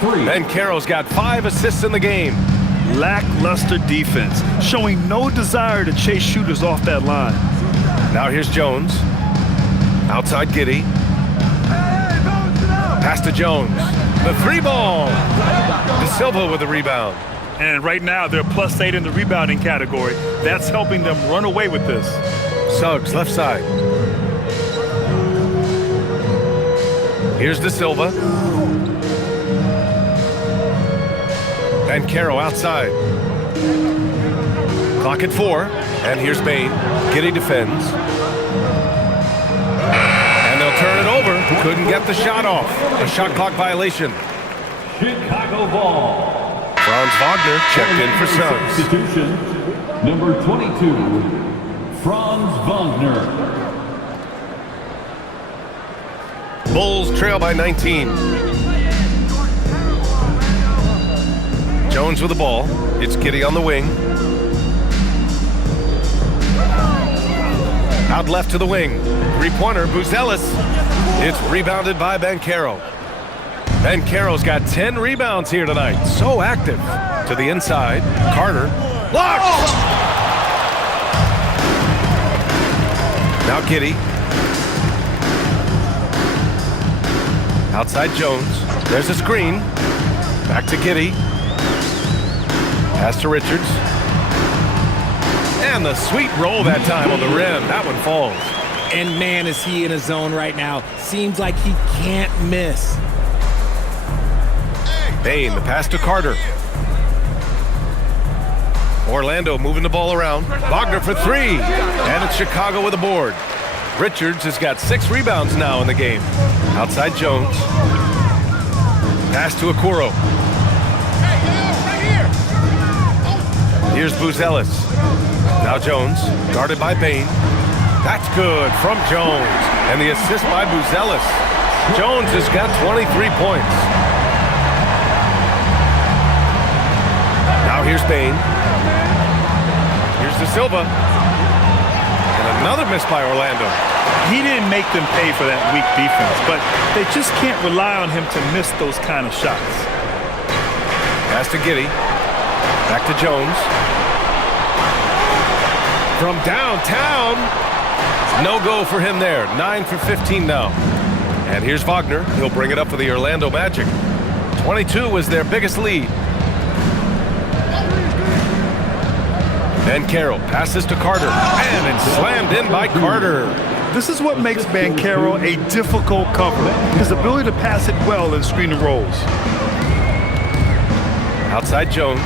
Banchero's got 5 assists in the game. Lackluster defense, showing no desire to chase shooters off that line. Now here's Jones. Outside Giddey. Pass to Jones. The three ball. De Silva with the rebound. And right now they're +8 in the rebounding category. That's helping them run away with this. Suggs left side. Here's De Silva. Banchero outside. Clock at 4. And here's Bane. Giddey defends. And they'll turn it over. Couldn't get the shot off. A shot clock violation. Chicago ball. Franz Wagner checked in for Suggs. Substitution, number 22, Franz Wagner. Bulls trail by 19. Jones with the ball. It's Giddey on the wing. Out left to the wing. Three-pointer, Buzelis. It's rebounded by Banchero. Banchero's got 10 rebounds here tonight. So active. To the inside. Carter. Blocked! Now Giddey. Outside Jones. There's a screen. Back to Giddey. Pass to Richards. And the sweet roll that time on the rim. That one falls. And man, is he in a zone right now. Seems like he can't miss. Bane, the pass to Carter. Orlando moving the ball around. Wagner for 3. And it's Chicago with a board. Richards has got 6 rebounds now in the game. Outside Jones. Pass to Okoro. Here's Buzelis. Now Jones, guarded by Bane. That's good from Jones. And the assist by Buzelis. Jones has got 23 points. Now here's Bane. Here's De Silva. And Another miss by Orlando. He didn't make them pay for that weak defense, but they just can't rely on him to miss those kind of shots. Pass to Giddey. Back to Jones. From downtown. No go for him there. 9 for 15 now. And here's Wagner. He'll bring it up for the Orlando Magic. 22 was their biggest lead. Banchero passes to Carter. And it's slammed in by Carter. This is what makes Banchero a difficult cover. His ability to pass it well in screen and rolls. Outside Jones.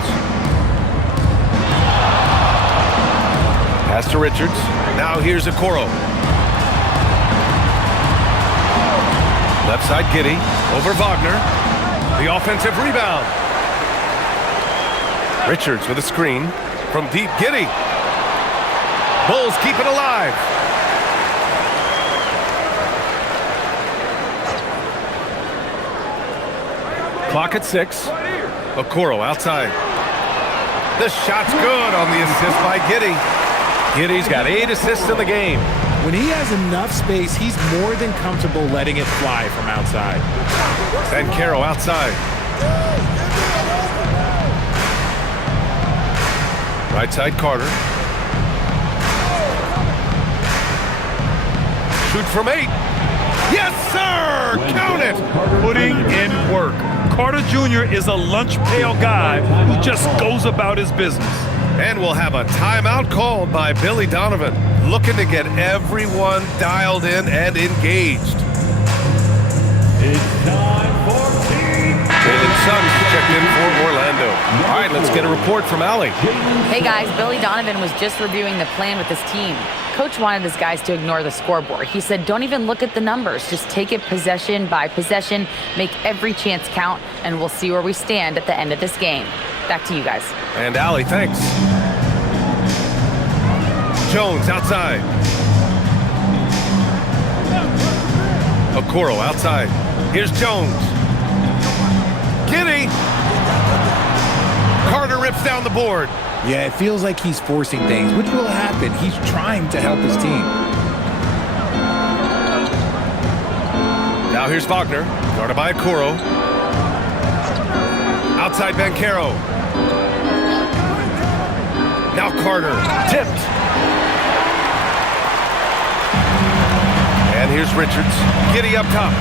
Pass to Richards. Now here's Okoro. Left side Giddey. Over Wagner. The offensive rebound. Richards with a screen. From deep, Giddey. Bulls keep it alive. Clock at 6. Okoro outside. The shot's good on the assist by Giddey. Giddey's got 8 assists in the game. When he has enough space, he's more than comfortable letting it fly from outside. Banchero outside. Right side Carter. Shoot from 8. Yes, sir! Count it! Putting in work. Carter Jr. is a lunch pail guy who just goes about his business. And we'll have a timeout called by Billy Donovan, looking to get everyone dialed in and engaged. It's time for Jalen Suggs checked in for Orlando. All right, let's get a report from Allie. Hey guys, Billy Donovan was just reviewing the plan with his team. Coach wanted his guys to ignore the scoreboard. He said, don't even look at the numbers. Just take it possession by possession, make every chance count, and we'll see where we stand at the end of this game. Back to you guys. And Allie, thanks. Jones outside. Okoro outside. Here's Jones. Giddey. Carter rips down the board. Yeah, it feels like he's forcing things, which will happen. He's trying to help his team. Now here's Wagner, guarded by Okoro. Outside Banchero. Now Carter, tipped. And here's Richards. Giddey up top.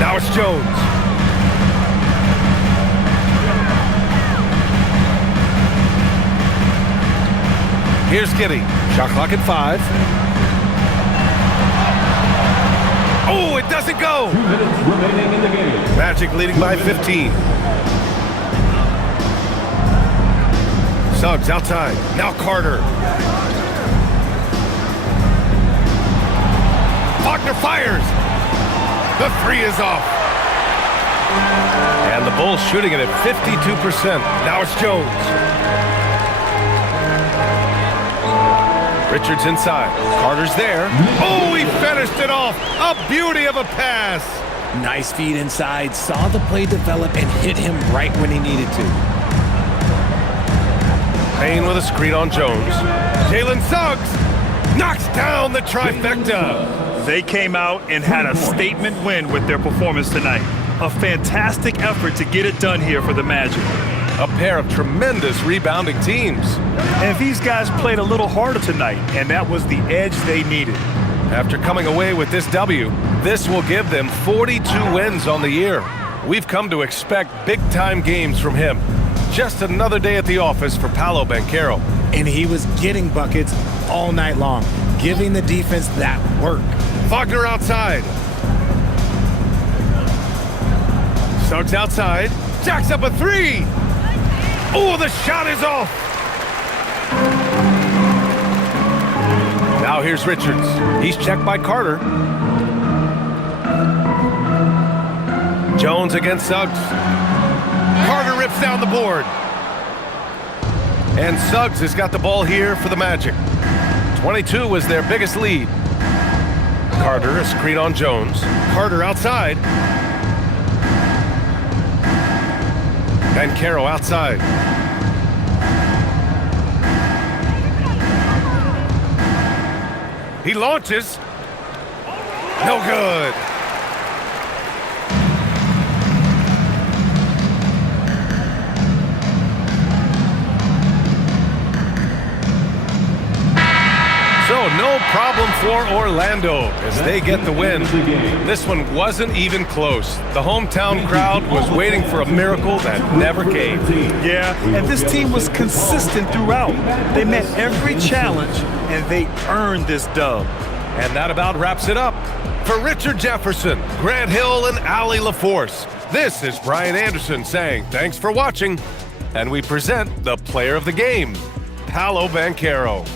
Now it's Jones. Here's Giddey. Shot clock at 5. Oh, it doesn't go. 2 minutes remaining in the game. Magic leading by 15. Suggs outside. Now Carter. Wagner fires. The 3 is off. And the Bulls shooting it at 52%. Now it's Jones. Richards inside. Carter's there. Oh, he finished it off. A beauty of a pass. Nice feed inside. Saw the play develop and hit him right when he needed to. Payne with a screen on Jones. Jalen Suggs knocks down the trifecta. They came out and had a statement win with their performance tonight. A fantastic effort to get it done here for the Magic. A pair of tremendous rebounding teams. And these guys played a little harder tonight, and that was the edge they needed. After coming away with this W, this will give them 42 wins on the year. We've come to expect big-time games from him. Just another day at the office for Paolo Banchero. And he was getting buckets all night long, giving the defense that work. Wagner outside. Suggs outside. Jacks up a 3. Oh, the shot is off. Now here's Richards. He's checked by Carter. Jones against Suggs. Carter rips down the board. And Suggs has got the ball here for the Magic. 22 was their biggest lead. Carter, a screen on Jones. Carter outside. Banchero outside. He launches. No good. So no problem for Orlando as they get the win. This one wasn't even close. The hometown crowd was waiting for a miracle that never came. Yeah, and this team was consistent throughout. They met every challenge, and they earned this dub. And that about wraps it up. For Richard Jefferson, Grant Hill, and Allie LaForce, this is Brian Anderson saying thanks for watching. And we present the player of the game, Paolo Banchero.